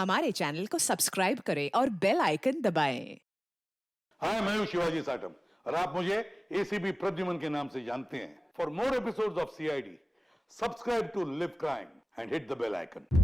हमारे चैनल को सब्सक्राइब करें और बेल आइकन दबाएं। हाय, मैं हूं शिवाजी साटम और आप मुझे एसीपी प्रद्युमन के नाम से जानते हैं। For more episodes of CID, subscribe to live crime and hit the bell icon.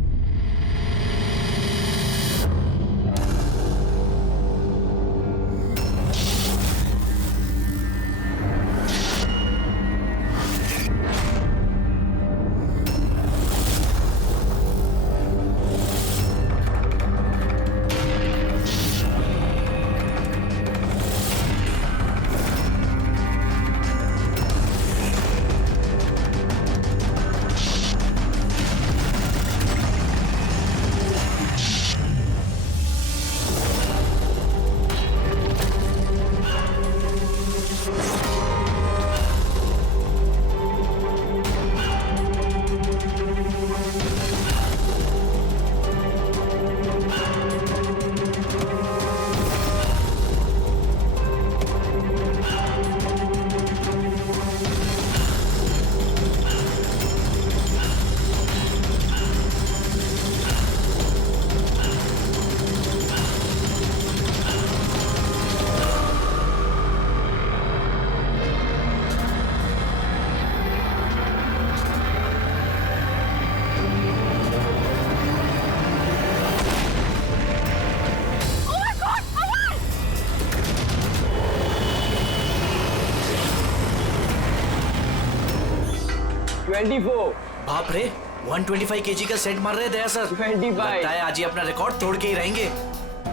बाप रे, 125 केजी का सेट मार रहे दया सर। 25 लगता है आज ही अपना रिकॉर्ड तोड़ के ही रहेंगे।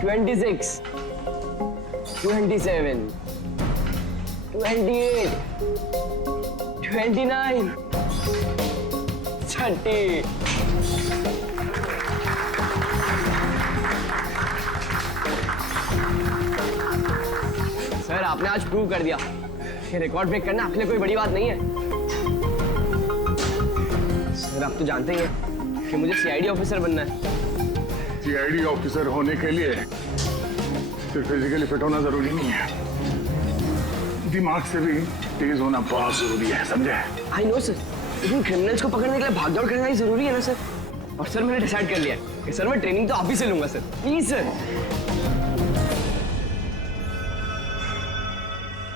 26 27 28 29 30। सर आपने आज प्रूव कर दिया कि रिकॉर्ड ब्रेक करना आपके लिए कोई बड़ी बात नहीं है। सर आप तो जानते ही हैं कि मुझे सीआईडी ऑफिसर बनना है। सीआईडी ऑफिसर होने के लिए सिर्फ फिजिकली फिट होना जरूरी नहीं है, दिमाग से भी तेज होना बहुत जरूरी है, समझे? आई नो सर, लेकिन क्रिमिनल्स को पकड़ने के लिए भागदौड़ करना ही जरूरी है ना सर। और सर मैंने डिसाइड कर लिया है कि सर मैं ट्रेनिंग तो आप ही से लूंगा सर, प्लीज सर।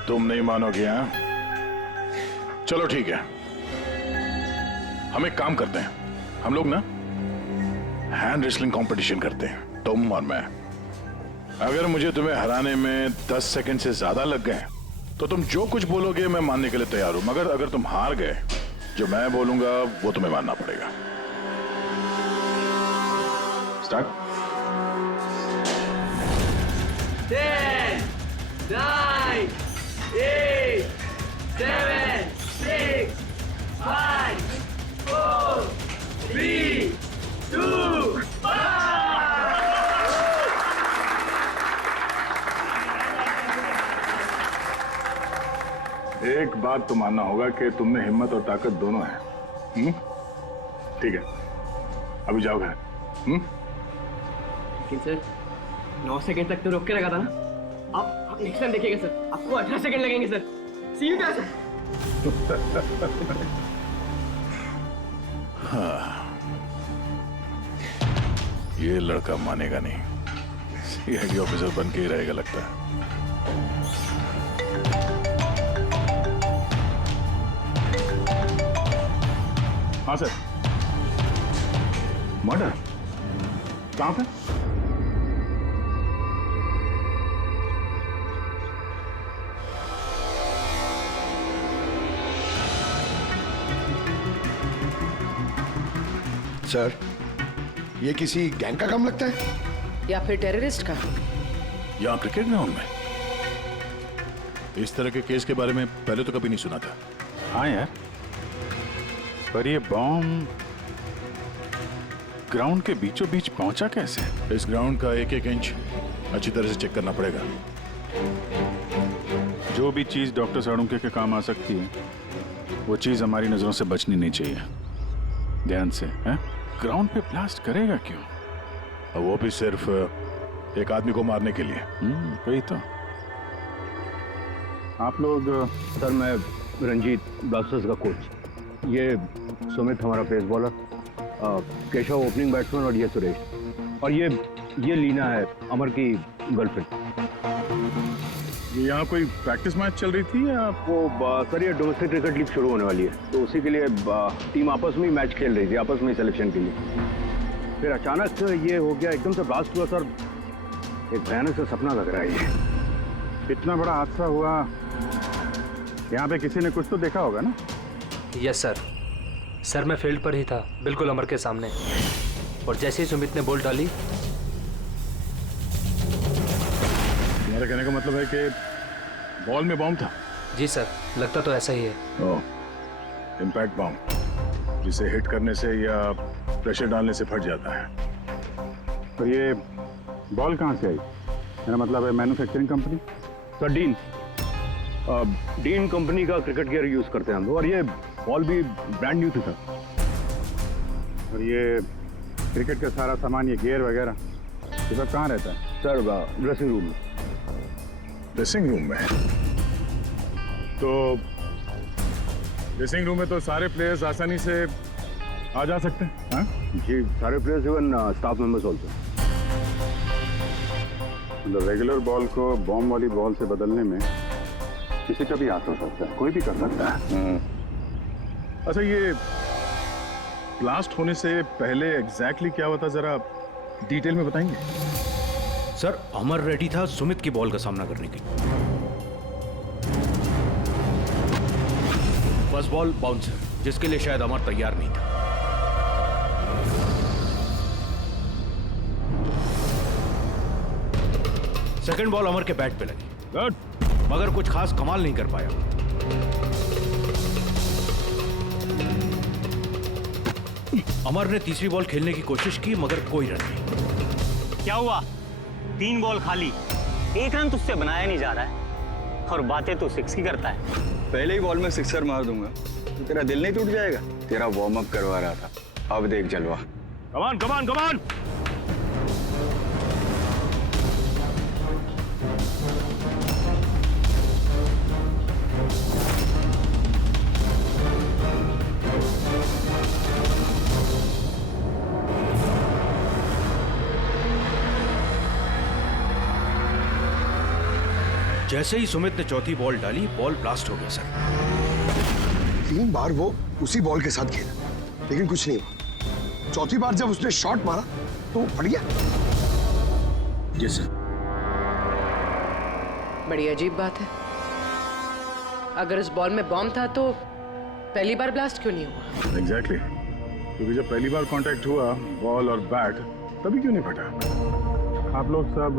तुम नहीं मानोगे? हाँ, चलो ठीक है, हम एक काम करते हैं, हम लोग ना हैंड रेसलिंग कंपटीशन करते हैं, तुम और मैं। अगर मुझे तुम्हें हराने में 10 सेकंड से ज्यादा लग गए तो तुम जो कुछ बोलोगे मैं मानने के लिए तैयार हूं, मगर अगर तुम हार गए, जो मैं बोलूंगा वो तुम्हें मानना पड़ेगा। स्टार्ट। 10 9 8 7 6 5 4 3 2 एक बात तो मानना होगा कि तुमने हिम्मत और ताकत दोनों है। ठीक है, अभी जाओ घर। लेकिन सर 9 सेकंड तक तो रोक के रखा था ना। आप नेक्स्ट टाइम देखिएगा सर, आपको 18 सेकंड लगेंगे सर। C you sir. हाँ, ये लड़का मानेगा नहीं, सीआईडी ऑफिसर बन के ही रहेगा लगता है। हाँ सर, मर्डर कहाँ पे? सर, ये किसी गैंग का काम लगता है या फिर टेररिस्ट का? यहाँ क्रिकेट ग्राउंड में इस तरह के केस के बारे में पहले तो कभी नहीं सुना था। हाँ यार, पर ये बॉम्ब ग्राउंड के बीचों बीच पहुंचा कैसे? इस ग्राउंड का एक एक इंच अच्छी तरह से चेक करना पड़ेगा। जो भी चीज डॉक्टर साळुंके के काम आ सकती है, वो चीज हमारी नजरों से बचनी नहीं चाहिए। ध्यान से, हैं? ग्राउंड पे ब्लास्ट करेगा क्यों? और वो भी सिर्फ एक आदमी को मारने के लिए। वही तो। आप लोग? सर मैं रंजीत, ब्लास्टर्स का कोच। ये सुमित हमारा pace bowler. Keshav opening batsman और ये सुरेश, और ये लीना है अमर की गर्लफ्रेंड। ये यहाँ कोई प्रैक्टिस मैच चल रही थी या? वो सर ये डोमेस्टिक क्रिकेट लीग शुरू होने वाली है, तो उसी के लिए टीम आपस में ही मैच खेल रही थी, आपस में सिलेक्शन के लिए। फिर अचानक ये हो गया, एकदम से ब्लास्ट हुआ सर। एक भयानक सा सपना लग रहा है ये। इतना बड़ा हादसा हुआ, यहाँ पे किसी ने कुछ तो देखा होगा ना? Yes sir. सर मैं फील्ड पर ही था, बिल्कुल अमर के सामने, और जैसे ही सुमित ने बॉल डाली। तुम्हारे कहने का मतलब है कि बॉल में बॉम्ब था? जी सर, लगता तो ऐसा ही है। ओह, इम्पैक्ट बॉम्ब, जिसे हिट करने से या प्रेशर डालने से फट जाता है। तो ये बॉल कहाँ से आई? मेरा मतलब है manufacturing company? Sir dean company का क्रिकेट गियर यूज करते हैं हम लोग, और ये बॉल भी ब्रांड न्यू था। और ये क्रिकेट का सारा सामान, ये गियर वगैरह, ये सब कहाँ रहता है? सर ड्रेसिंग रूम में। ड्रेसिंग रूम में? तो ड्रेसिंग रूम में तो सारे प्लेयर्स आसानी से आ जा सकते हैं? हाँ जी, सारे players, even staff members also. मतलब रेगुलर बॉल को बॉम्ब वाली बॉल से बदलने में किसी का भी हाथ हो सकता है, कोई भी कर सकता है। अच्छा, ये ब्लास्ट होने से पहले एग्जैक्टली क्या हुआ था, जरा डिटेल में बताएंगे? सर अमर रेडी था सुमित की बॉल का सामना करने के लिए। फर्स्ट बॉल बाउंसर, जिसके लिए शायद अमर तैयार नहीं था। सेकंड बॉल अमर के बैट पे लगी, गुड, मगर कुछ खास कमाल नहीं कर पाया। अमर ने तीसरी बॉल खेलने की कोशिश की, मगर कोई रन नहीं। क्या हुआ? 3 बॉल खाली, 1 रन तुझसे बनाया नहीं जा रहा है, और बातें तो 6 की करता है। पहले ही बॉल में सिक्सर मार दूंगा तो तेरा दिल नहीं टूट जाएगा? तेरा वार्म अप करवा रहा था, अब देख जलवा। कमान कमान कमान। जैसे ही सुमित ने चौथी बॉल डाली, बॉल ब्लास्ट हो गया सर। 3 बार वो उसी बॉल के साथ खेला, लेकिन कुछ नहीं हुआ। चौथी बार जब उसने शॉट मारा तो फट गया। जी सर। बड़ी अजीब बात है। अगर इस बॉल में बॉम्ब था तो पहली बार ब्लास्ट क्यों नहीं हुआ? एग्जैक्टली, क्योंकि जब पहली बार कांटेक्ट हुआ बॉल और बैट, तभी क्यों नहीं फटा? आप लोग सब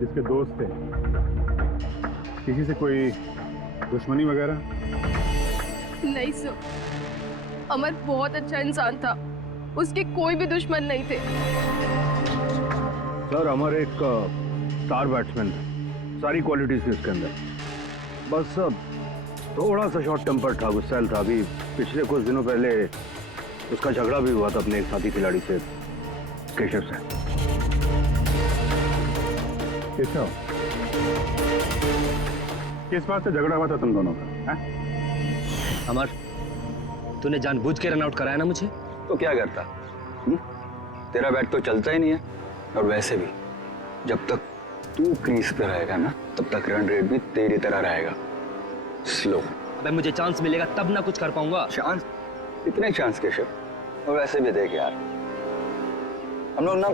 जिसके दोस्त थे, किसी से कोई दुश्मनी वगैरह? नहीं सर, अमर बहुत अच्छा इंसान था, उसके कोई भी दुश्मन नहीं थे। सर अमर एक स्टार बैट्समैन था, सारी क्वालिटीज थी उसके अंदर। बस थोड़ा सा शॉर्ट टेम्पर था, गुस्सैल था। अभी पिछले कुछ दिनों पहले उसका झगड़ा भी हुआ था अपने एक साथी खिलाड़ी से, केशव से। केशव, किस बात से झगड़ा हुआ था तुम दोनों का? अमर, तूने जानबूझ के रन आउट कराया ना मुझे? तो क्या करता? तेरा बैट तो चलता ही नहीं है, और वैसे भी जब तक तू क्रीज पे रहेगा ना, तब तक रन रेट भी तेरी तरह रहेगा, स्लो। अबे मुझे चांस मिलेगा तब ना कुछ कर पाऊंगा। चांस? इतने चांस केशव? और वैसे भी देख यार, हम लोग ना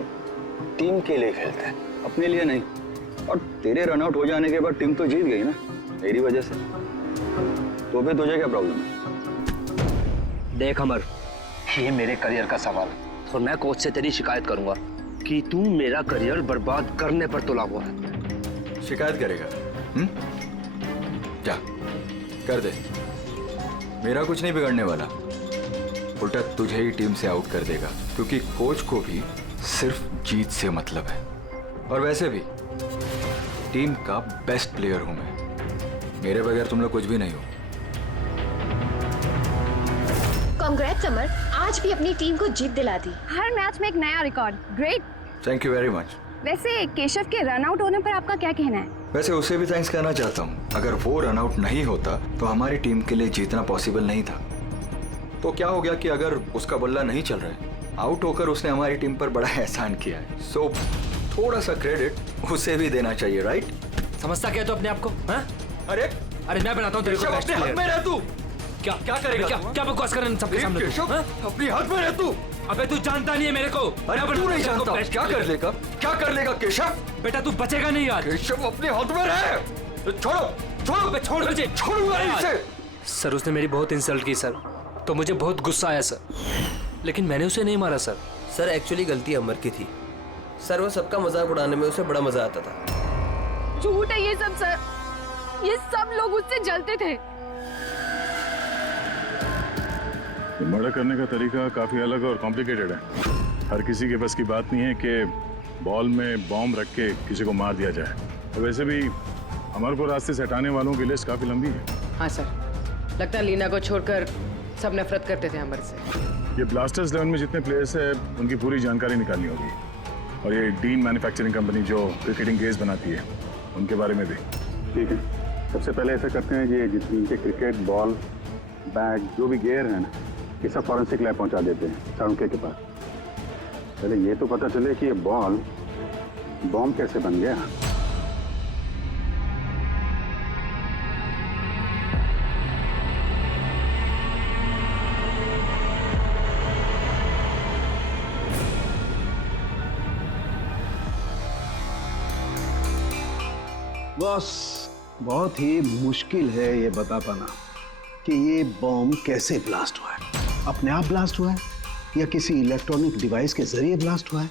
टीम के लिए खेलते हैं, अपने लिए नहीं। और तेरे रन आउट हो जाने के बाद टीम तो जीत गई ना, मेरी वजह से। तो भी तुझे क्या प्रॉब्लम है? देख अमर, ये मेरे करियर का सवाल है, और मैं कोच से तेरी शिकायत करूंगा कि तू मेरा करियर बर्बाद करने पर तुला हुआ है। शिकायत करेगा? जा कर दे, मेरा कुछ नहीं बिगड़ने वाला। उल्टा तुझे ही टीम से आउट कर देगा, क्योंकि कोच को भी सिर्फ जीत से मतलब है। और वैसे भी टीम का बेस्ट प्लेयर हूं मैं, मेरे बगैर तुम लोग कुछ भी नहीं हो। कांग्रेट्स अमर, आज भी अपनी टीम को जीत दिला दी। हर मैच में एक नया record, great. Thank you very much. वैसे केशव के रन आउट होने पर आपका क्या कहना है? वैसे उसे भी थैंक्स कहना चाहता हूँ। अगर वो रन आउट नहीं होता तो हमारी टीम के लिए जीतना पॉसिबल नहीं था। तो क्या हो गया कि अगर उसका बल्ला नहीं चल रहा है, आउट होकर उसने हमारी टीम पर बड़ा एहसान किया है। सो थोड़ा सा क्रेडिट उसे भी देना चाहिए, राइट? समझता क्या तो अपने आप को? हाँ? अरे मैं बनाता हूँ तेरे को बेस्ट अपने हाथ में रह तू। क्या क्या करेगा? क्या बकवास कर रहे हैं सबके सामने तू? हाँ? अपने हाथ में रह तू। अबे तू जानता नहीं है मेरे को। अरे तू नहीं जानता, क्या कर लेगा? क्या कर लेगा केशव? बेटा तू बचेगा नहीं यार। केशव अपने हाथ में रहे। छोड़ो छोड़ मुझे। छोड़ूंगा इसे। सर उसने मेरी बहुत इंसल्ट की सर, तो मुझे बहुत गुस्सा आया सर, लेकिन मैंने उसे नहीं मारा सर। सर एक्चुअली गलती अमर की थी सर, वो सबका मजाक उड़ाने में उसे बड़ा मजा आता था। झूठ है ये सब सर, ये सब लोग उससे जलते थे। मर्डर करने का तरीका काफी अलग और कॉम्प्लिकेटेड है। हर किसी के बस की बात नहीं है कि बॉल में बॉम्ब रख के किसी को मार दिया जाए। तो वैसे भी अमर को रास्ते से हटाने वालों की लिस्ट काफी लंबी है। हाँ सर, लगता है लीना को छोड़कर सब नफरत करते थे अमर से। ये ब्लास्टर्स 11 में जितने प्लेयर्स हैं उनकी पूरी जानकारी निकालनी होगी, और ये डीन मैन्युफैक्चरिंग कंपनी जो क्रिकेटिंग गेयर्स बनाती है उनके बारे में भी। ठीक है, सबसे पहले ऐसा करते हैं कि जितने इनके क्रिकेट बॉल बैग जो भी गेयर है ना, ये सब फॉरेंसिक लैब पहुंचा देते हैं सारुण के पास। पहले ये तो पता चले कि ये बॉल बॉम्ब कैसे बन गया। बॉस, बहुत ही मुश्किल है ये बता पाना कि ये बॉम्ब कैसे ब्लास्ट हुआ है। अपने आप ब्लास्ट हुआ है या किसी इलेक्ट्रॉनिक डिवाइस के जरिए ब्लास्ट हुआ है,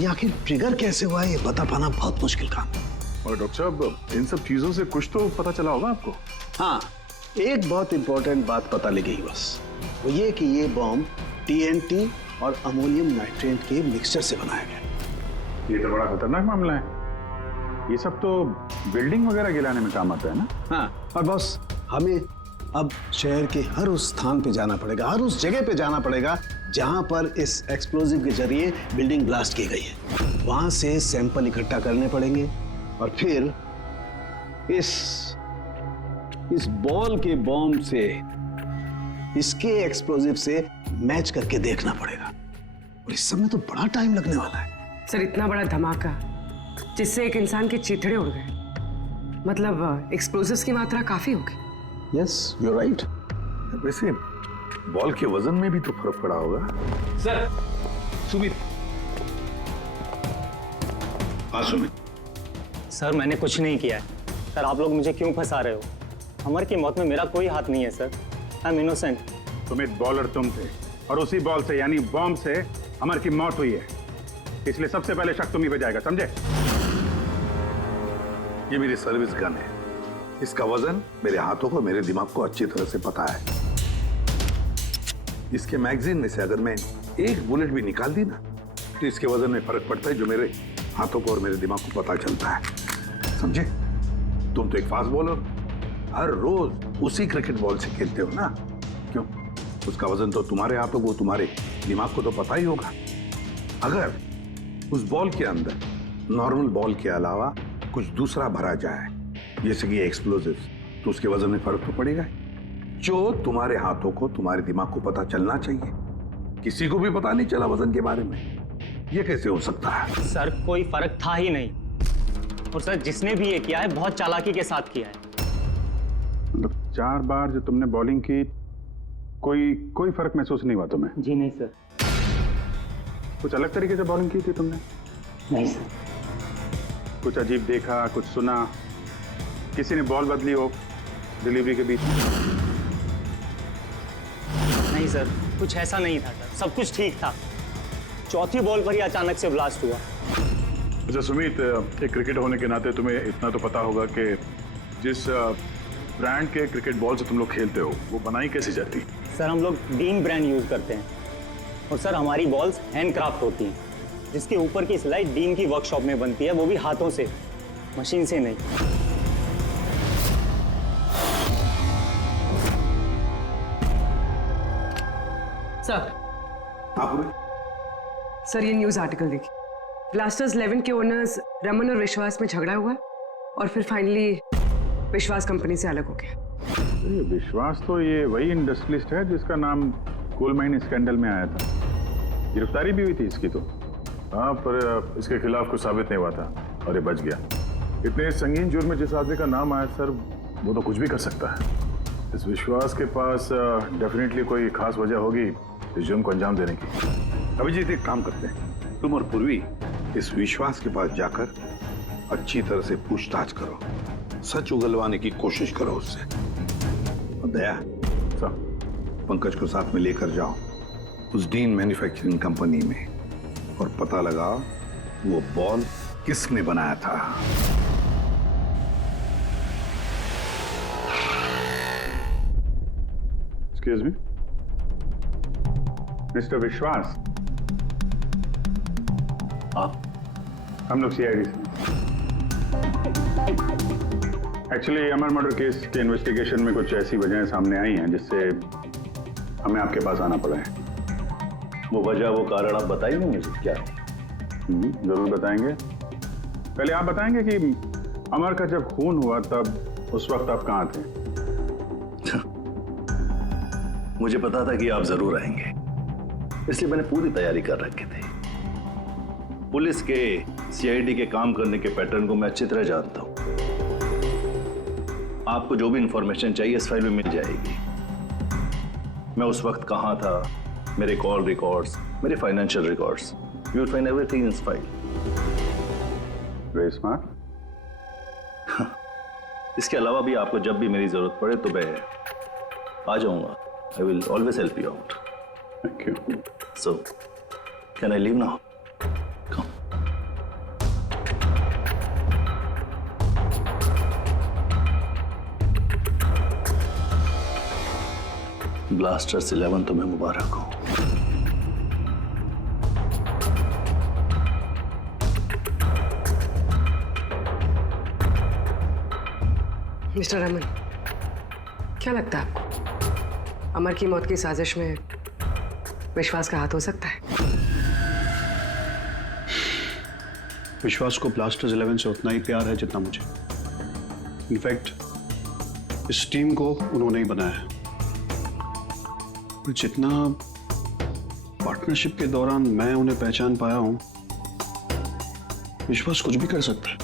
या आखिर ट्रिगर कैसे हुआ है, ये बता पाना बहुत मुश्किल काम है। और डॉक्टर साहब, इन सब चीजों से कुछ तो पता चला होगा आपको? हाँ, एक बहुत इंपॉर्टेंट बात पता लगी बस, वो ये कि ये बॉम्ब TNT और अमोनियम नाइट्रेट के मिक्सचर से बनाया गया। ये तो बड़ा खतरनाक मामला है। ये सब तो बिल्डिंग वगैरह गिराने में काम आता है ना। हाँ, और बॉस हमें अब शहर के हर उस स्थान पे जाना पड़ेगा, हर उस जगह पे जाना पड़ेगा जहां पर इस एक्सप्लोजिव के जरिए बिल्डिंग ब्लास्ट की गई है। वहां से सैंपल इकट्ठा करने पड़ेंगे और फिर इस बॉल के बॉम्ब से इसके एक्सप्लोजिव से मैच करके देखना पड़ेगा, और इस समय तो बड़ा टाइम लगने वाला है। सर इतना बड़ा धमाका जिससे एक इंसान के चीथड़े उड़ गए, मतलब एक्सप्लोजिव्स की मात्रा काफी होगी। Yes, you are right. वैसे बॉल के वजन में भी तो फर्क पड़ा होगा। सर सुमित। हाँ सुमित। सर मैंने कुछ नहीं किया है। सर आप लोग मुझे क्यों फंसा रहे हो? अमर की मौत में मेरा कोई हाथ नहीं है sir. I am innocent. Sumit, bowler तुम थे और उसी बॉल से यानी बॉम्ब से अमर की मौत हुई है, इसलिए सबसे पहले शक तुम ही पे जाएगा, समझे? ये मेरी सर्विस गन है, इसका वजन मेरे हाथों को, मेरे दिमाग को अच्छी तरह से पता है। इसके मैगजीन में से अगर मैं एक बुलेट भी निकाल दी ना, तो इसके वजन में फर्क पड़ता है, जो मेरे हाथों को और मेरे दिमाग को पता चलता है, समझे? तुम तो एक फास्ट बॉलर, हर रोज उसी क्रिकेट बॉल से खेलते हो ना, क्यों? उसका वजन तो तुम्हारे हाथों को, तुम्हारे दिमाग को तो पता ही होगा। अगर उस बॉल के अंदर नॉर्मल बॉल के अलावा कुछ दूसरा भरा जाए, जैसे कि एक्सप्लोजिव्स, तो उसके वजन में फर्क तो पड़ेगा, जो तुम्हारे हाथों को, तुम्हारे दिमाग को पता चलना चाहिए। किसी को भी पता नहीं चला वजन के बारे में, ये कैसे हो सकता है? सर कोई फर्क था ही नहीं, और सर जिसने भी ये किया है बहुत चालाकी के साथ किया है। मतलब 4 बार जो तुमने बॉलिंग की, कोई फर्क महसूस नहीं हुआ तुम्हें? जी नहीं सर। कुछ अलग तरीके से बॉलिंग की थी तुमने? नहीं सर। कुछ अजीब देखा, कुछ सुना, किसी ने बॉल बदली हो डिलीवरी के बीच में? नहीं सर, कुछ ऐसा नहीं था सर, सब कुछ ठीक था। चौथी बॉल पर ही अचानक से ब्लास्ट हुआ। अच्छा सुमित, एक क्रिकेटर होने के नाते तुम्हें इतना तो पता होगा कि जिस ब्रांड के क्रिकेट बॉल से तुम लोग खेलते हो वो बनाई कैसी जाती? सर हम लोग डीन ब्रांड यूज करते हैं, और सर हमारी बॉल्स हैंडक्राफ्ट होती हैं, जिसके ऊपर की सिलाई डीन की वर्कशॉप में बनती है, वो भी हाथों से, मशीन से नहीं। सर ये न्यूज आर्टिकल देखिए, ब्लास्टर्स 11 के ओनर्स रमन और विश्वास में झगड़ा हुआ और फिर फाइनली विश्वास कंपनी से अलग हो गया। विश्वास तो ये वही इंडस्ट्रियलिस्ट है जिसका नाम कोल माइन स्कैंडल में आया था, गिरफ्तारी भी हुई थी इसकी तो। हाँ, पर इसके खिलाफ कुछ साबित नहीं हुआ था और ये बच गया। इतने संगीन जुर्म में जिस आदमी का नाम आया सर, वो तो कुछ भी कर सकता है। इस विश्वास के पास डेफिनेटली कोई खास वजह होगी इस जुर्म को अंजाम देने की। अभिजीत, एक काम करते हैं, तुम और पूर्वी इस विश्वास के पास जाकर अच्छी तरह से पूछताछ करो, सच उगलवाने की कोशिश करो उससे। और दया, पंकज को साथ में लेकर जाओ उस डीन मैन्युफैक्चरिंग कंपनी में और पता लगा वो बॉल किसने बनाया था। एक्सक्यूज मी, मिस्टर विश्वास, आप? हम लोग सीआईडी से। एक्चुअली अमर मर्डर केस के इन्वेस्टिगेशन में कुछ ऐसी वजहें सामने आई हैं जिससे हमें आपके पास आना पड़ा है। वो वजह, वो कारण आप बताइए मुझे क्या है? जरूर बताएंगे। पहले आप बताएंगे कि अमर का जब खून हुआ तब उस वक्त आप कहाँ थे? मुझे पता था कि आप जरूर आएंगे, इसलिए मैंने पूरी तैयारी कर रखी थी। पुलिस के, सीआईडी के काम करने के पैटर्न को मैं अच्छी तरह जानता हूं। आपको जो भी इंफॉर्मेशन चाहिए इस फाइल में मिल जाएगी। मैं उस वक्त कहां था, मेरे कॉल रिकॉर्ड्स, मेरे financial records, you will find everything in this file. Very smart. इसके अलावा भी आपको जब भी मेरी जरूरत पड़े तो मैं आ जाऊंगा। I will always help you out. Thank you. So can I leave now? Blasters 11 तुम्हें मुबारक हो। मिस्टर रमन, क्या लगता है आपको अमर की मौत की साजिश में विश्वास का हाथ हो सकता है? विश्वास को ब्लास्टर्स 11 से उतना ही प्यार है जितना मुझे। इनफैक्ट इस टीम को उन्होंने ही बनाया है। जितना पार्टनरशिप के दौरान मैं उन्हें पहचान पाया हूं, विश्वास कुछ भी कर सकता है।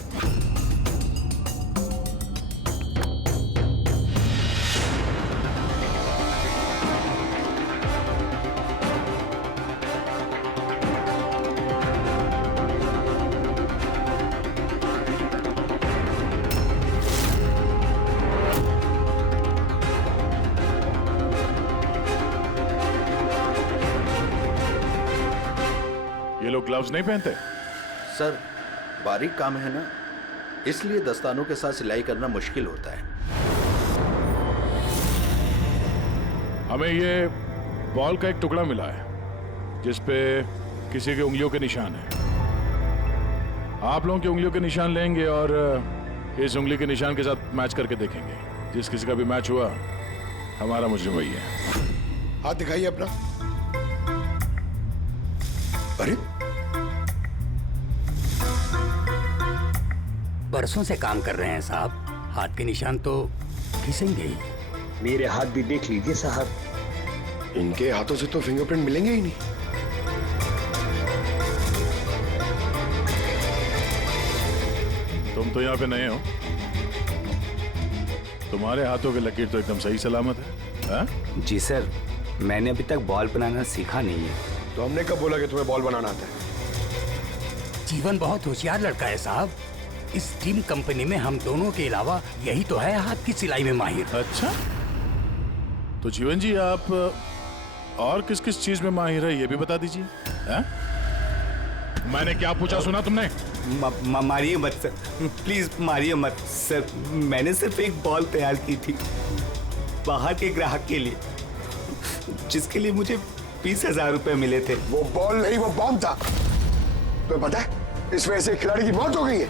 ये लोग ग्लव्स नहीं पहनते? सर, बारीक काम है ना, इसलिए दस्तानों के साथ सिलाई करना मुश्किल होता है। हमें ये बॉल का एक टुकड़ा मिला है जिस पे किसी की उंगलियों के निशान है। आप लोगों की उंगलियों के निशान लेंगे और इस उंगली के निशान के साथ मैच करके देखेंगे। जिस किसी का भी मैच हुआ, हमारा मुजरिम वही है। हाथ दिखाइए अपना। अरे, बरसों से काम कर रहे हैं साहब, हाथ के निशान तो घिसेंगे ही। मेरे हाथ भी देख लीजिए साहब, इनके हाथों से तो फिंगरप्रिंट मिलेंगे ही नहीं। तुम तो यहाँ पे नए हो, तुम्हारे हाथों की लकीर तो एकदम सही सलामत है। हा? जी सर, मैंने अभी तक बॉल बनाना सीखा नहीं है। तो हमने कब बोला कि तुम्हें बॉल बनाना आता है? जीवन बहुत होशियार लड़का है साहब। इस टीम कंपनी में हम दोनों के अलावा यही तो है हाथ की सिलाई में माहिर। अच्छा, तो जीवन जी आप और किस किस चीज में माहिर है ये भी बता दीजिए। मैंने क्या पूछा सुना तुमने? मारिए मत सर, प्लीज मारिए मत सर। मैंने सिर्फ एक बॉल तैयार की थी बाहर के ग्राहक के लिए, जिसके लिए मुझे 20,000 रुपए मिले थे। वो बॉल नहीं, वो बॉम्ब था। तुम्हें पता है इस वजह से खिलाड़ी की मौत हो गई है।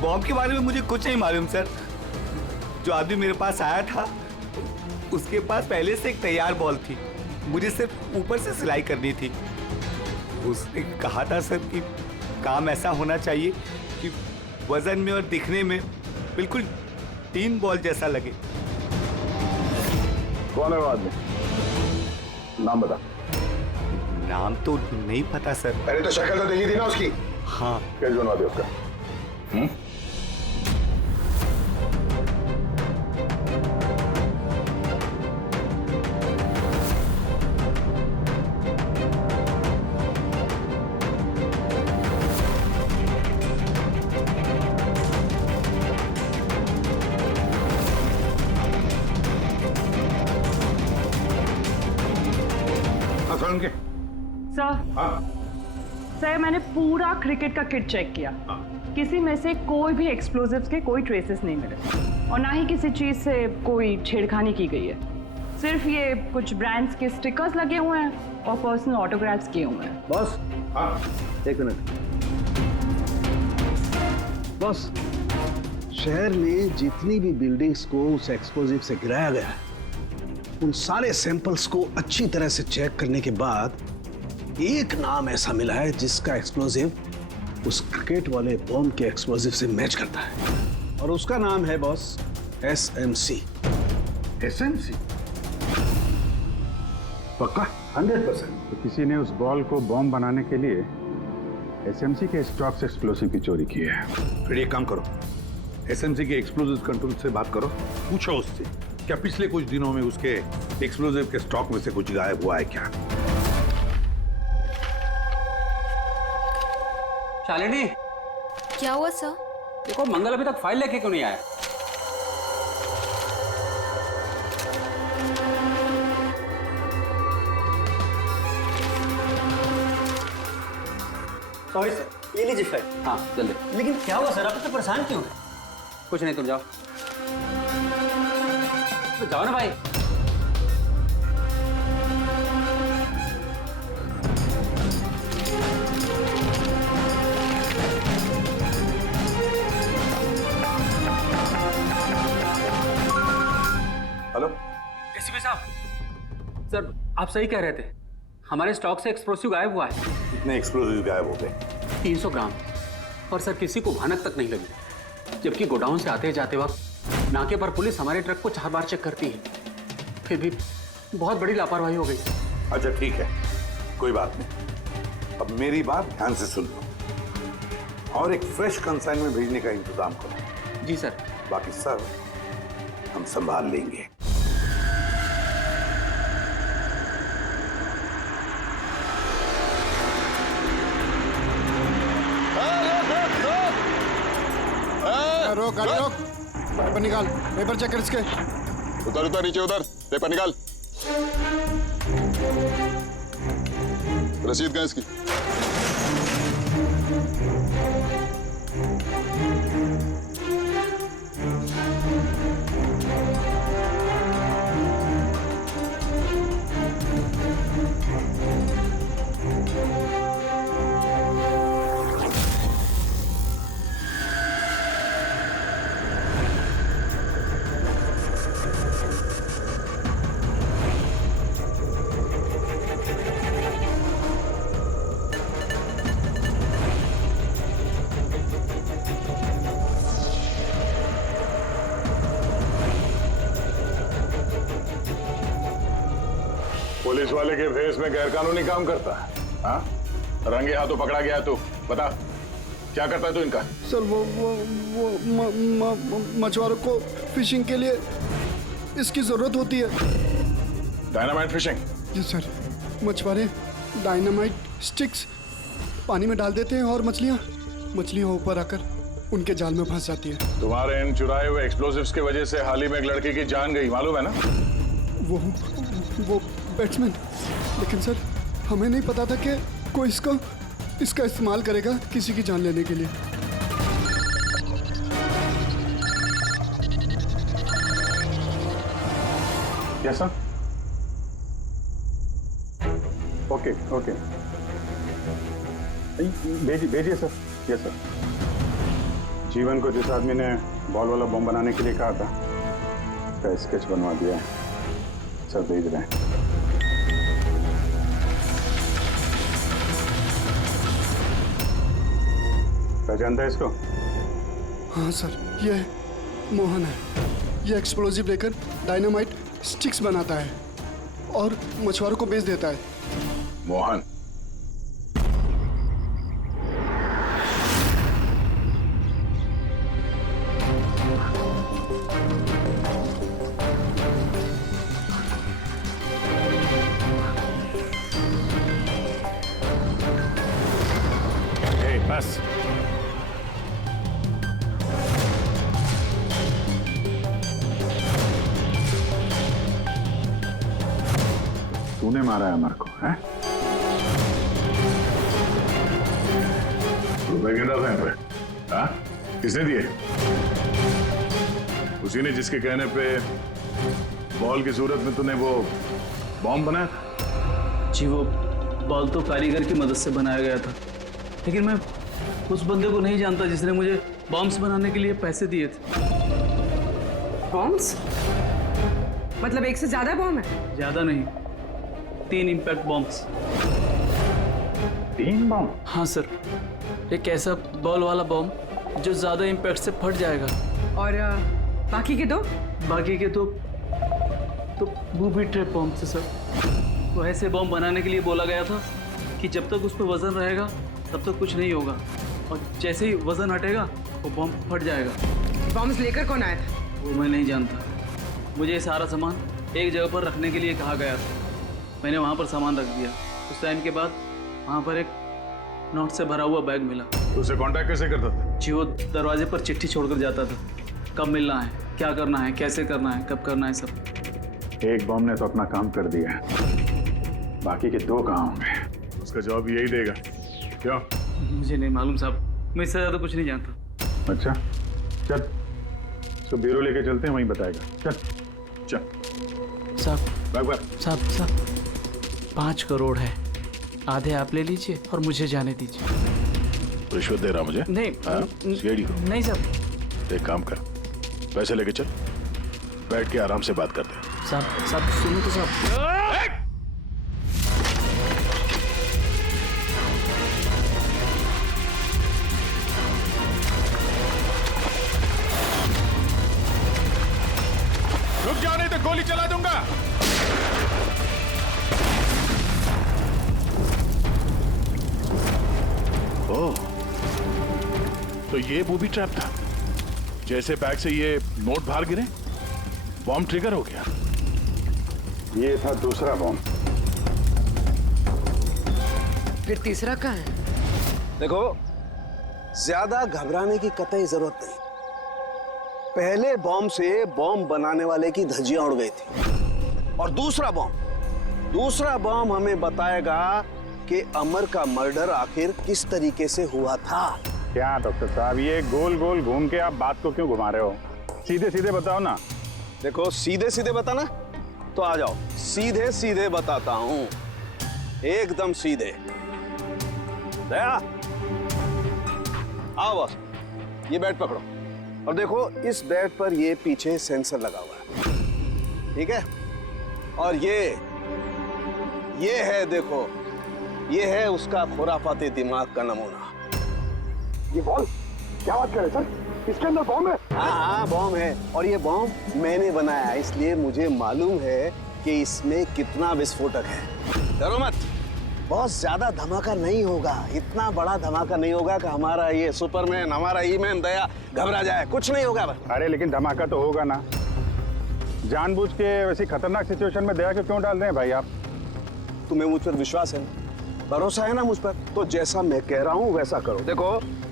बॉम्ब के बारे में मुझे कुछ नहीं मालूम सर। जो आदमी मेरे पास आया था उसके पास पहले से एक तैयार बॉल थी, मुझे सिर्फ ऊपर से सिलाई करनी थी। उसने कहा था सर कि काम ऐसा होना चाहिए कि वजन में और दिखने में बिल्कुल 3 बॉल जैसा लगे। कौन है वो आदमी? नाम बता। नाम तो नहीं पता सर। पहले तो शक्ल तो देखी थी ना उसकी। हाँ। कैसे बनवा दे उसका? सर मैंने पूरा क्रिकेट का किट चेक किया। किसी में से कोई भी एक्सप्लोजिव्स के कोई ट्रेसेस नहीं मिले और ना ही किसी चीज से कोई छेड़खानी की गई है। सिर्फ ये कुछ ब्रांड्स के स्टिकर्स लगे हुए हैं और पर्सनल ऑटोग्राफ्स किए हुए हैं। बॉस, एक मिनट। बॉस, शहर में जितनी भी बिल्डिंग्स को उस एक्सप्लोजिव से गिराया गया है, उन सारे सैंपल्स को अच्छी तरह से चेक करने के बाद एक नाम ऐसा मिला है जिसका एक्सप्लोजिव उस क्रिकेट वाले बॉम्ब के एक्सप्लोजिव से मैच करता है, और उसका नाम है बॉस SMC। SMC? पक्का? 100%। तो किसी ने उस बॉल को बॉम्ब बनाने के लिए SMC के स्टॉक से एक्सप्लोसिव की चोरी की है। फिर एक काम करो, SMC के एक्सप्लोजिव कंट्रोल से बात करो, पूछो उससे क्या पिछले कुछ दिनों में उसके एक्सप्लोजिव के स्टॉक में से कुछ गायब हुआ है क्या। शालिनी, क्या हुआ सर? देखो मंगल अभी तक फाइल लेके क्यों नहीं आया? सॉरी सर, ये लीजिए फाइल। हाँ जल्दी। लेकिन क्या हुआ सर, आप इतने परेशान क्यों हैं? कुछ नहीं, तुम जाओ। तो जाओ ना भाई। हेलो एसीपी साहब, सर आप सही कह रहे थे, हमारे स्टॉक से एक्सप्लोसिव गायब हुआ है। कितने एक्सप्लोजिव गायब हो गए? 300 ग्राम। और सर किसी को भनक तक नहीं लगी, जबकि गोडाउन से आते जाते वक्त नाके पर पुलिस हमारे ट्रक को 4 बार चेक करती है, फिर भी बहुत बड़ी लापरवाही हो गई। अच्छा ठीक है, कोई बात नहीं। अब मेरी बात ध्यान से सुन लो और एक फ्रेश कंसाइनमेंट भेजने का इंतजाम करो। जी सर। बाकी सब हम संभाल लेंगे। रोक गाड़ी रोक, पेपर निकाल, पेपर चेक कर इसके। उधर उधर नीचे उधर, पेपर निकाल। रसीद कहाँ इसकी? पुलिस वाले के भेस में गैरकानूनी काम करता है? हाँ? रंगे हाथों पकड़ा गया तू, बता क्या करता है तू इनका? सर वो मछुआरों को फिशिंग के लिए इसकी जरूरत होती है। Dynamite fishing? जी सर, मछुआरे डायनामाइट स्टिक्स पानी में डाल देते हैं और मछलियां ऊपर आकर उनके जाल में फंस जाती है। तुम्हारे इन चुराए हुए एक्सप्लोसिव्स की वजह से हाल ही में एक लड़की की जान गई, मालूम है ना? वो बैट्समैन, लेकिन सर हमें नहीं पता था कि कोई इसका इस्तेमाल करेगा किसी की जान लेने के लिए। Yes sir. ओके ओके, भेजिए सर। Yes sir. जीवन को जिस आदमी ने बॉल वाला बम बनाने के लिए कहा था, उसका स्केच बनवा दिया है सर, भेज रहे हैं। पहचानता है इसको? हाँ सर, ये मोहन है। ये एक्सप्लोजिव लेकर डायनामाइट स्टिक्स बनाता है। और मछुआरों को बेच देता है। मोहन, बस तूने मारा है अमर को, हैं? रुपए गिन रहा था यहाँ पे, हाँ? किसने दिए? उसी ने जिसके कहने पे बॉल की सूरत में तूने वो बॉम्ब बनाया था? जी वो बॉल तो कारीगर की मदद से बनाया गया था, लेकिन मैं उस बंदे को नहीं जानता जिसने मुझे बॉम्ब्स बनाने के लिए पैसे दिए थे। बॉम्ब्स? मतलब एक से ज्यादा बॉम्ब है? ज्यादा नहीं, 3 इम्पैक्ट बॉम्ब्स। 3 बॉम्ब? हाँ सर, एक ऐसा बॉल वाला बॉम्ब जो ज्यादा इम्पैक्ट से फट जाएगा। और बाकी के 2? बाकी के तो बूबी ट्रैप बॉम्ब थे सर। वो ऐसे बॉम्ब बनाने के लिए बोला गया था कि जब तक उस पर वजन रहेगा तब तक कुछ नहीं होगा, और जैसे ही वजन हटेगा वो बॉम्ब फट जाएगा। बॉम्ब्स लेकर कौन आया था? वो मैं नहीं जानता, मुझे ये सारा सामान एक जगह पर रखने के लिए कहा गया था। मैंने वहाँ पर सामान रख दिया। उस टाइम के बाद वहाँ पर एक नोट से भरा हुआ बैग मिला। तो उसे कांटेक्ट कैसे करता था? जी वो दरवाजे पर चिट्ठी छोड़कर जाता था, कब मिलना है, क्या करना है, कैसे करना है, कब करना है, सब। एक बॉम्ब ने तो अपना काम कर दिया, बाकी के 2 कहाँ होंगे? उसका जवाब यही देगा। क्यों? मुझे नहीं मालूम साहब, मैं इससे ज्यादा कुछ नहीं जानता। अच्छा चल, इसको ब्यूरो लेके चलते हैं, वहीं बताएगा। चल चल साहब 5 करोड़ है, आधे आप ले लीजिए और मुझे जाने दीजिए। रिश्वत दे रहा मुझे? नहीं सीआईडी को? नहीं साहब। एक काम कर, पैसे लेके चल, बैठ के आराम से बात करते हैं। साहब सुनो तो साहब। रुक जाओ नहीं तो गोली चला दूंगा। ओह, तो ये बूबी ट्रैप था। जैसे बैग से ये नोट बाहर गिरे, बॉम्ब ट्रिगर हो गया। ये था दूसरा बॉम्ब। फिर तीसरा कहाँ है? देखो, ज्यादा घबराने की कतई जरूरत नहीं। पहले बॉम्ब से बॉम्ब बनाने वाले की धज्जियां उड़ गई थी, और दूसरा बॉम्ब हमें बताएगा कि अमर का मर्डर आखिर किस तरीके से हुआ था। क्या डॉक्टर साहब, ये गोल गोल घूम के आप बात को क्यों घुमा रहे हो? सीधे सीधे बताओ ना। देखो, सीधे सीधे बताना तो आ जाओ, सीधे सीधे बताता हूं, एकदम सीधे। दया, आओ बस, ये बेड पकड़ो, और देखो इस बेड पर ये पीछे सेंसर लगा हुआ है, ठीक है? और ये है, देखो, ये है उसका खुराफाती दिमाग का नमूना। ये बॉल? क्या बात कर रहे सर? इसके अंदर बॉम्ब है? हाँ, बॉम्ब है, और ये बॉम्ब मैंने बनाया, इसलिए मुझे मालूम है कि इसमें कितना विस्फोटक है। डरो मत, बहुत ज्यादा धमाका नहीं होगा, इतना बड़ा धमाका नहीं होगा कि हमारा ये सुपरमैन, हमारा ईमैन दया घबरा जाए, कुछ नहीं होगा। अरे लेकिन धमाका तो होगा ना। जानबूझ के वैसी खतरनाक सिचुएशन में दया को क्यों डाल रहे हैं भाई आप? तुम्हें मुझ पर विश्वास है ना, भरोसा है ना मुझ पर? तो जैसा मैं कह रहा हूँ वैसा करो।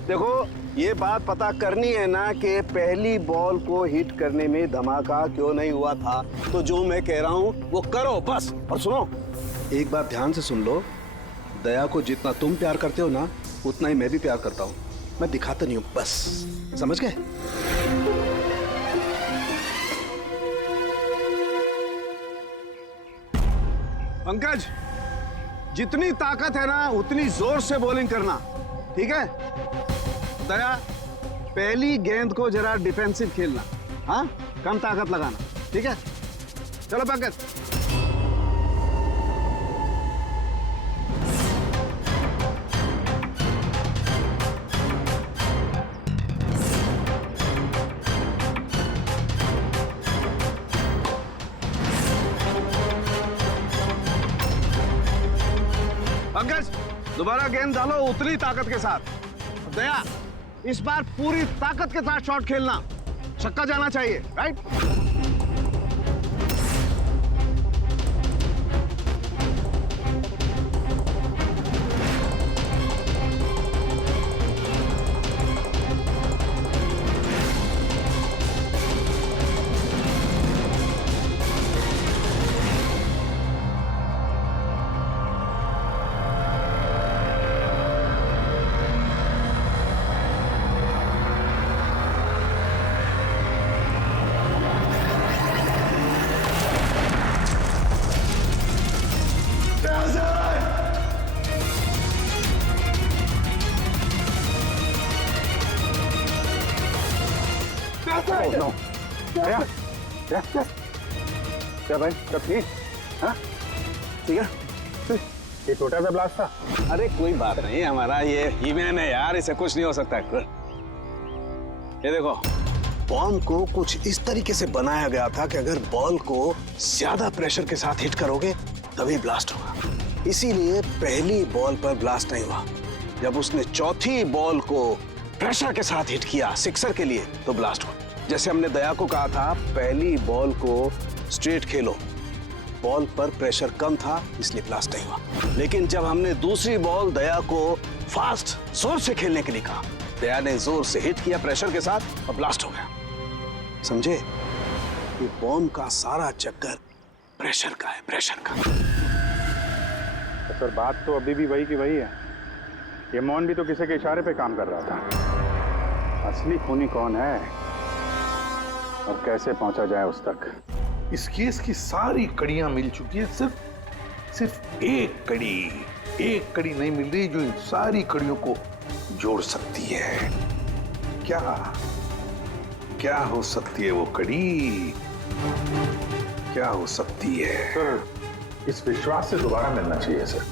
देखो, ये बात पता करनी है ना कि पहली बॉल को हिट करने में धमाका क्यों नहीं हुआ था, तो जो मैं कह रहा हूँ वो करो बस। और सुनो, एक बात ध्यान से सुन लो, दया को जितना तुम प्यार करते हो ना, उतना ही मैं भी प्यार करता हूँ। मैं दिखाता नहीं हूँ, बस समझ गए? पंकज, जितनी ताकत है ना उतनी जोर से बॉलिंग करना, ठीक है? दया, पहली गेंद को जरा डिफेंसिव खेलना, हाँ, कम ताकत लगाना, ठीक है? चलो पंकज। दोबारा गेंद डालो उतनी ताकत के साथ। दया, इस बार पूरी ताकत के साथ शॉट खेलना, छक्का जाना चाहिए, राइट? क्या भाई, सब ठीक? हाँ, ठीक है। ये छोटा सा ब्लास्ट था। अरे कोई बात नहीं, हमारा ये हीमैन है यार, इसे कुछ नहीं हो सकता। ये देखो, बॉम्ब को कुछ इस तरीके से बनाया गया था कि अगर बॉल को ज्यादा प्रेशर के साथ हिट करोगे तभी ब्लास्ट होगा। इसीलिए पहली बॉल पर ब्लास्ट नहीं हुआ। जब उसने चौथी बॉल को प्रेशर के साथ हिट किया सिक्सर के लिए तो ब्लास्ट हुआ। जैसे हमने दया को कहा था, पहली बॉल को स्ट्रेट खेलो, बॉल पर प्रेशर कम था इसलिए ब्लास्ट नहीं हुआ। लेकिन जब हमने दूसरी बॉल दया को फास्ट जोर से खेलने के लिए कहा, दया ने जोर से हिट किया प्रेशर के साथ और ब्लास्ट हो गया। समझे? ये बॉम्ब का सारा चक्कर प्रेशर का है, प्रेशर का। तो सर बात तो अभी भी वही की वही है। ये मौन भी तो किसी के इशारे पे काम कर रहा था। असली खूनी कौन है और कैसे पहुंचा जाए उस तक? इस केस की सारी कड़ियां मिल चुकी है, सिर्फ एक कड़ी नहीं मिल रही जो इन सारी कड़ियों को जोड़ सकती है। क्या हो सकती है वो कड़ी? क्या हो सकती है? सर, इस विश्वास से दोबारा मिलना चाहिए सर।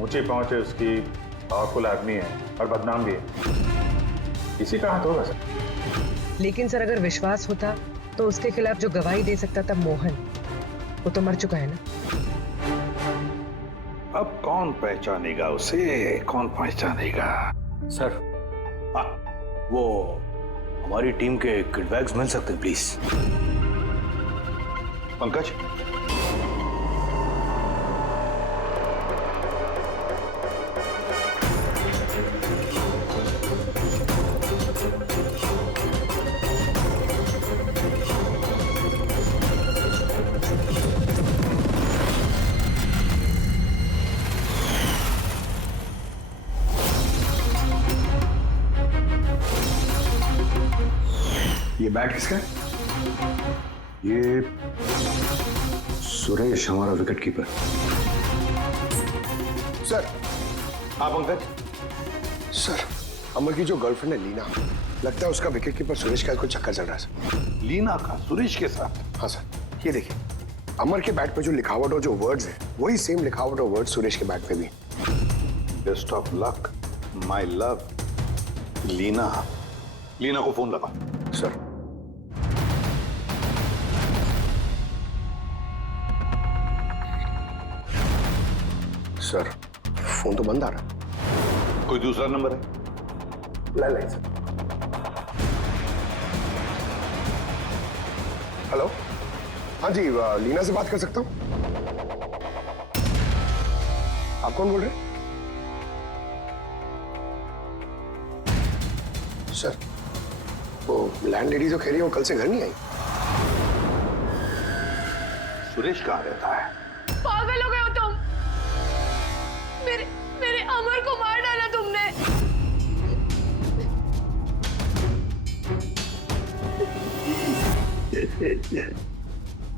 ऊंची पहुंच है उसकी, पावरफुल आदमी है और बदनाम भी है। इसी का हाथ होगा सर। लेकिन सर अगर विश्वास होता तो उसके खिलाफ जो गवाही दे सकता था मोहन, वो तो मर चुका है ना। अब कौन पहचानेगा उसे? कौन पहचानेगा? सर, वो हमारी टीम के किट बैग्स मिल सकते हैं प्लीज? पंकज, ये बैट किसका है? ये सुरेश, हमारा विकेट कीपर। सर। हाँ पंकज। सर, अमर की जो गर्लफ्रेंड है लीना, लगता है उसका विकेट कीपर सुरेश का कोई चक्कर चल रहा है सर। लीना का सुरेश के साथ? हाँ सर, ये देखिए, अमर के बैट पे जो लिखावट और जो वर्ड्स है वही सेम लिखावट और वर्ड सुरेश के बैट पे भी। Best of luck my love. Leena को फोन लगा। सर। सर, फोन तो बंद आ रहा। कोई दूसरा नंबर है? Line sir. हेलो, हाँ जी, लीना से बात कर सकता हूँ? आप कौन बोल रहे हैं? सर, वो लैंडलेडी जो कह रही है वो कल से घर नहीं आई। सुरेश कहाँ रहता है? पागल हो गए हो तुम? मेरे अमर को मार डाला तुमने।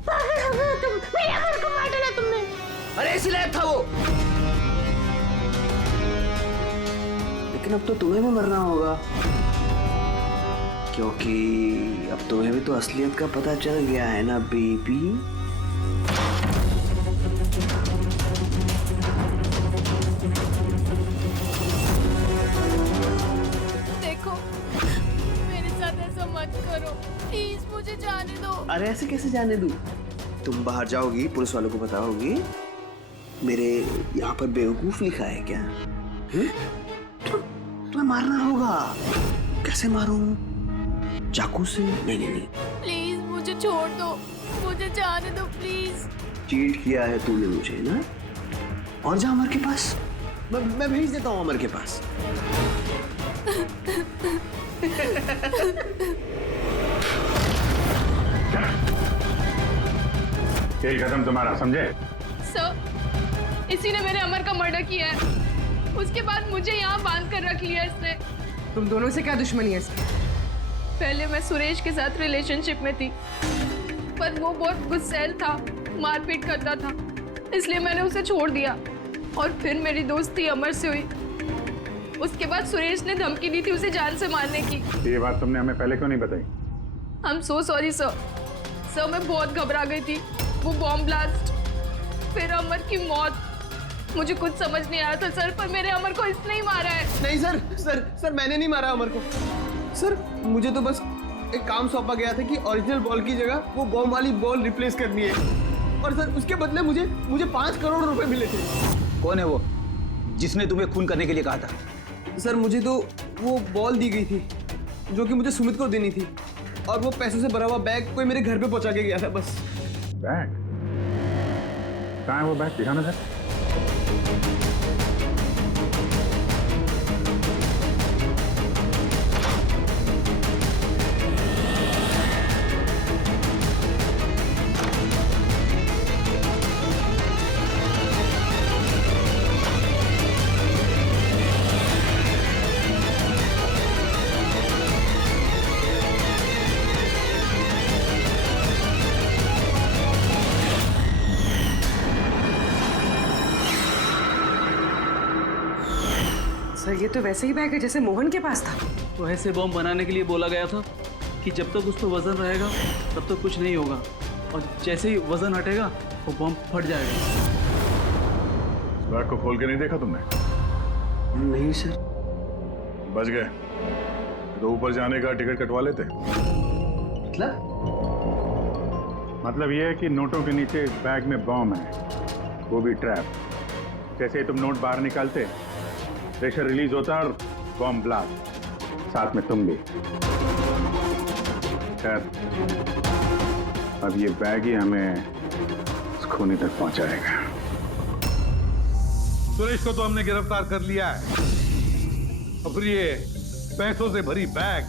पागल हो गए हो तुम? मेरे अमर को मार डाला तुमने। अरे इसी लायक था वो। लेकिन अब तो तुम्हें भी मरना होगा, क्योंकि अब तुम्हें भी तो असलियत का पता चल गया है ना बेबी। देखो, मेरे साथ ऐसा मत करो प्लीज, मुझे जाने दो। अरे ऐसे कैसे जाने दूं? तुम बाहर जाओगी, पुलिस वालों को बताओगी, मेरे यहाँ पर बेवकूफ लिखा है क्या? हैं? तुम्हें मारना होगा। कैसे मारूं? चाकू से? नहीं नहीं नहीं। प्लीज मुझे छोड़ दो, मुझे जाने दो प्लीज। चीट किया है तूने मुझे ना? और जा अमर के पास। मैं भेज देता हूँ अमर के पास। खेल खत्म तुम्हारा, समझे? सर, इसी ने मेरे अमर का मर्डर किया है। उसके बाद मुझे यहाँ बांध कर रख लिया इसने। तुम दोनों से क्या दुश्मनी है इसकी? पहले मैं सुरेश के साथ रिलेशनशिप में थी, पर वो बहुत गुस्सैल था, मारपीट करता था, इसलिए मैंने उसे छोड़ दिया। और फिर मेरी दोस्ती अमर से हुई। उसके बाद सुरेश ने धमकी दी थी उसे जान से मारने की। ये बात तुमने हमें पहले क्यों नहीं बताई? I'm so sorry sir. Sir मैं बहुत घबरा गई थी। वो बॉम्ब ब्लास्ट, फिर अमर की मौत, मुझे कुछ समझ नहीं आया था सर, पर मेरे अमर को इसने ही मारा है। नहीं सर, सर मैंने नहीं मारा अमर को। सर मुझे तो बस एक काम सौंपा गया था कि ओरिजिनल बॉल की जगह वो बॉम्ब वाली बॉल रिप्लेस करनी है, और सर उसके बदले मुझे 5 करोड़ रुपए मिले थे। कौन है वो जिसने तुम्हें खून करने के लिए कहा था? सर मुझे तो वो बॉल दी गई थी जो कि मुझे सुमित को देनी थी, और वो पैसों से भरा हुआ बैग कोई मेरे घर पे पहुंचा के गया था बस। बैग? कहाँ है वो बैग? दिखाना सर। सर ये तो वैसे ही बैग है जैसे मोहन के पास था। तो ऐसे बॉम्ब बनाने के लिए बोला गया था कि जब तक उस पर वजन रहेगा तब तक कुछ नहीं होगा, और जैसे ही वजन हटेगा वो बॉम्ब फट जाएगा। इस बैग को खोल के नहीं देखा तुमने? नहीं सर। बच गए तो ऊपर जाने का टिकट कटवा लेते। मतलब ये है कि नोटों के नीचे इस बैग में बॉम्ब है, वो भी ट्रैप। जैसे ही तुम नोट बाहर निकालते, प्रेशर रिलीज होता और बॉम्ब ब्लास्ट, साथ में तुम भी। खैर अब ये बैग ही हमें उस खूनी तक पहुंचाएगा। सुरेश को तो हमने गिरफ्तार कर लिया है, और फिर ये पैसों से भरी बैग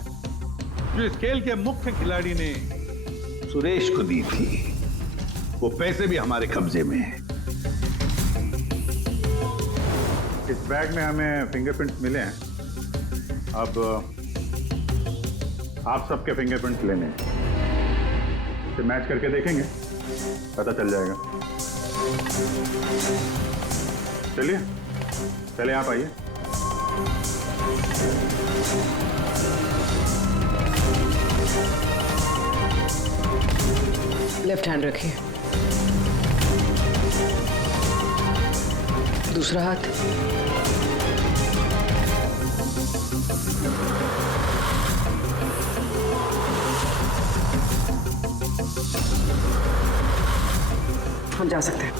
जो इस खेल के मुख्य खिलाड़ी ने सुरेश को दी थी, वो पैसे भी हमारे कब्जे में हैं। इस बैग में हमें फिंगरप्रिंट्स मिले हैं। अब आप सबके फिंगरप्रिंट्स लेने हैं, इसे मैच करके देखेंगे, पता चल जाएगा। चलिए पहले आप आइए। लेफ्ट हैंड रखिए, दूसरा हाथ। हम जा सकते हैं।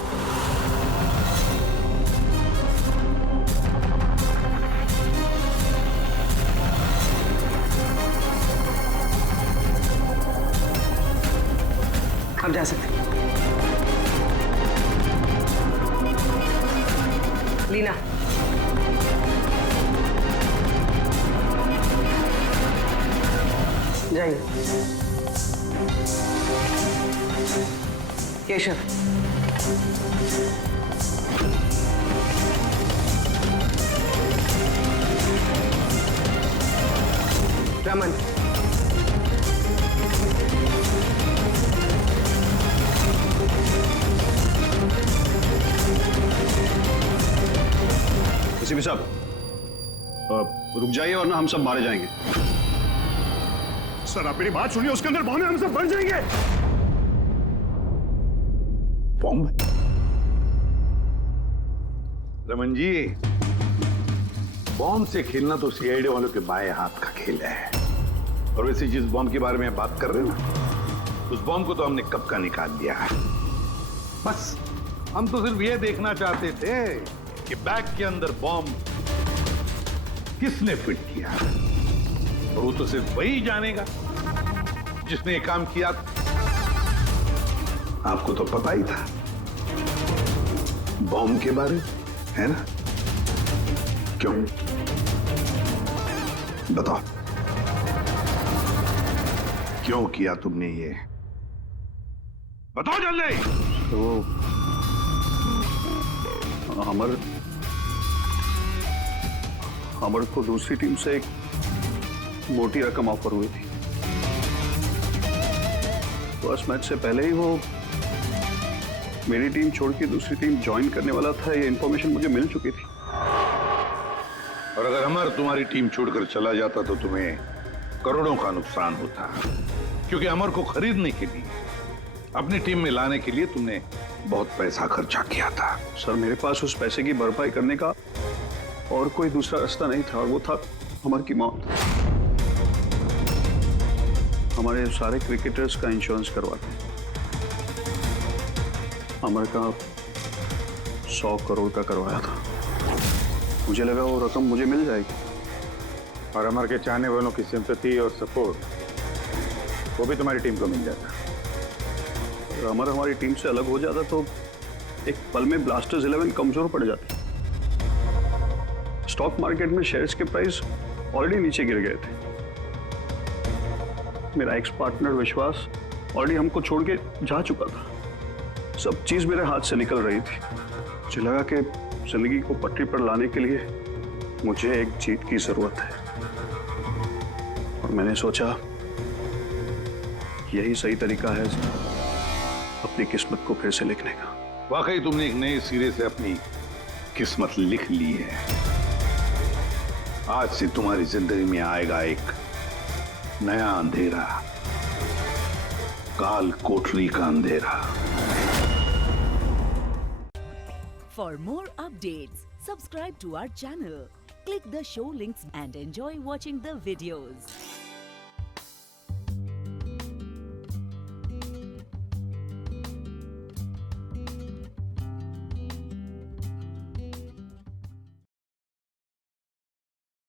हम जा सकते हैं। लीना, जाइए। केशव, रमन, सीपी साहब रुक जाइए वरना हम सब मारे जाएंगे। सर आप मेरी बात सुनिए, उसके अंदर बॉम्ब है, हम सब मर जाएंगे। बॉम्ब? रमन जी, बॉम्ब से खेलना तो सीआईडी वालों के बाएं हाथ का खेल है। और वैसे जिस बॉम्ब के बारे में बात कर रहे हो ना, उस बॉम्ब को तो हमने कब का निकाल दिया है। बस हम तो सिर्फ ये देखना चाहते थे कि बैग के अंदर बॉम्ब किसने फिट किया, और वो तो सिर्फ वही जानेगा जिसने ये काम किया था। आपको तो पता ही था बॉम्ब के बारे में, है ना? क्यों? बताओ, क्यों किया तुमने ये? बताओ जल्दी। तो अमर को दूसरी टीम से एक मोटी रकम ऑफर हुई थी। फर्स्ट मैच से पहले ही वो मेरी टीम छोड़ के दूसरी टीम ज्वाइन करने वाला था, ये इंफॉर्मेशन मुझे मिल चुकी थी। और अगर अमर तुम्हारी टीम छोड़कर चला जाता तो तुम्हें करोड़ों का नुकसान होता, क्योंकि अमर को खरीदने के लिए, अपनी टीम में लाने के लिए तुमने बहुत पैसा खर्चा किया था। सर, मेरे पास उस पैसे की भरपाई करने का और कोई दूसरा रास्ता नहीं था, और वो था अमर की मौत। हमारे सारे क्रिकेटर्स का इंश्योरेंस करवाते हैं। अमर का 100 करोड़ का करवाया था। मुझे लगा वो रकम मुझे मिल जाएगी, और अमर के चाहने वालों की सिंपैथी और सपोर्ट वो भी तुम्हारी टीम को मिल जाता। अगर अमर हमारी टीम से अलग हो जाता तो एक पल में ब्लास्टर्स 11 कमजोर पड़ जाती। स्टॉक मार्केट में शेयर्स के प्राइस ऑलरेडी नीचे गिर गए थे। मेरा एक्स पार्टनर विश्वास ऑलरेडी हमको छोड़ के जा चुका था। सब चीज मेरे हाथ से निकल रही थी। मुझे लगा कि जिंदगी को पटरी पर लाने के लिए मुझे एक जीत की जरूरत है, और मैंने सोचा यही सही तरीका है अपनी किस्मत को फिर से लिखने का। वाकई तुमने एक नए सिरे से अपनी किस्मत लिख ली है। आज से तुम्हारी जिंदगी में आएगा एक नया अंधेरा, काल कोठरी का अंधेरा। For more updates, subscribe to our channel, click the show links and enjoy watching the videos.